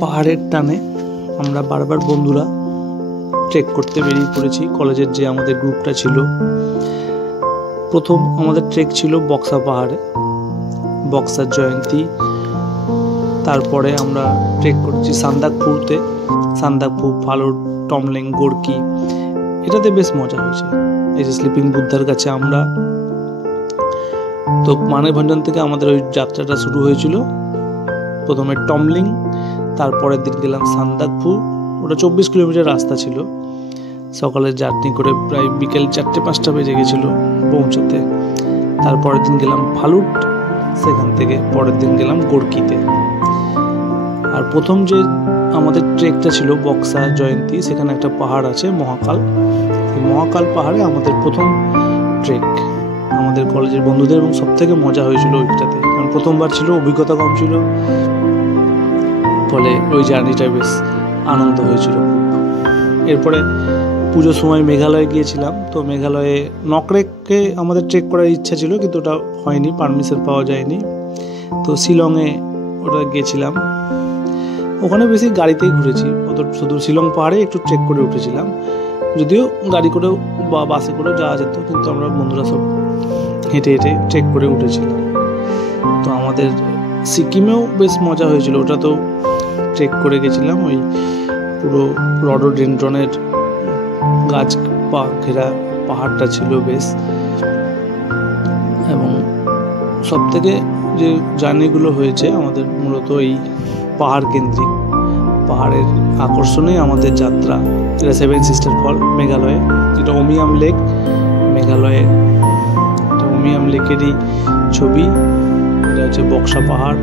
পাহাড়ের টানে আমরা বারবার বন্ধুরা ট্রেক করতে বেরিয়ে পড়েছি। কলেজের যে আমাদের গ্রুপটা ছিল, প্রথম আমাদের ট্রেক ছিল বক্সা পাহাড়ে, বক্সার জয়ন্তী। তারপরে আমরা ট্রেক করেছি সান্দাকফুতে, সান্দাকফু, ফালুট, টমলিং, গোর্কি। এটাতে বেশ মজা হয়েছে। এই যে স্লিপিং বুদ্ধার কাছে আমরা তো মানেভঞ্জন থেকে আমাদের ওই যাত্রাটা শুরু হয়েছিল। প্রথমে টমলিং, তারপরের দিন গেলাম সান্দাকফু। ওটা 24 কিলোমিটার রাস্তা ছিল। সকালের জার্নি করে প্রায় বিকেল 4-5টা বেজে গেছিলো পৌঁছতে। তারপরের দিন গেলাম ফালুট, সেখান থেকে পরের দিন গেলাম গোর্কিতে। আর প্রথম যে আমাদের ট্রেকটা ছিল বক্সা জয়ন্তী, সেখানে একটা পাহাড় আছে মহাকাল। এই মহাকাল পাহাড়ে আমাদের প্রথম ট্রেক আমাদের কলেজের বন্ধুদের, এবং সব থেকে মজা হয়েছিল ওইটাতে, কারণ প্রথমবার ছিল, অভিজ্ঞতা কম ছিল, ফলে ওই জার্নিটা বেশ আনন্দ হয়েছিল খুব। এরপরে পুজোর সময় মেঘালয়ে গিয়েছিলাম। তো মেঘালয়ে নকরেককে আমাদের ট্রেক করার ইচ্ছা ছিল, কিন্তু ওটা হয়নি, পারমিশন পাওয়া যায়নি। তো শিলংয়ে ওটা গিয়েছিলাম। ওখানে বেশি গাড়িতেই ঘুরেছি, শুধু শিলং পাহাড়ে একটু ট্রেক করে উঠেছিলাম। যদিও গাড়ি করেও বা বাসে করেও যাওয়া যেত, কিন্তু আমরা বন্ধুরা সব হেঁটে হেঁটে ট্রেক করে উঠেছিলাম। তো আমাদের সিকিমেও বেশ মজা হয়েছিল। ওটা তো ট্রেক করে গেছিলাম, ওই পুরো রডোডেন্ড্রনের গাছ ঘেরা পাহাড়টা ছিল বেশ। এবং সব থেকে যে জার্নিগুলো হয়েছে আমাদের মূলত এই পাহাড় কেন্দ্রিক, পাহাড়ের আকর্ষণে আমাদের যাত্রা। এটা 7 সিস্টার ফল মেঘালয়ে, যেটা উমিয়াম লেক মেঘালয়ে। এটা উমিয়াম লেকেরই ছবি। এটা হচ্ছে বক্সা পাহাড়,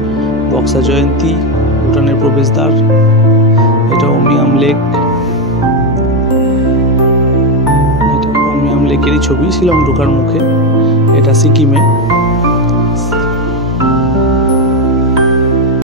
বক্সা জয়ন্তী, ভুটানের প্রবেশদ্বার। এটা উমিয়াম লেক, এটা উমিয়াম লেকেরই ছবি শিলং ঢোকার মুখে। এটা সিকিমে।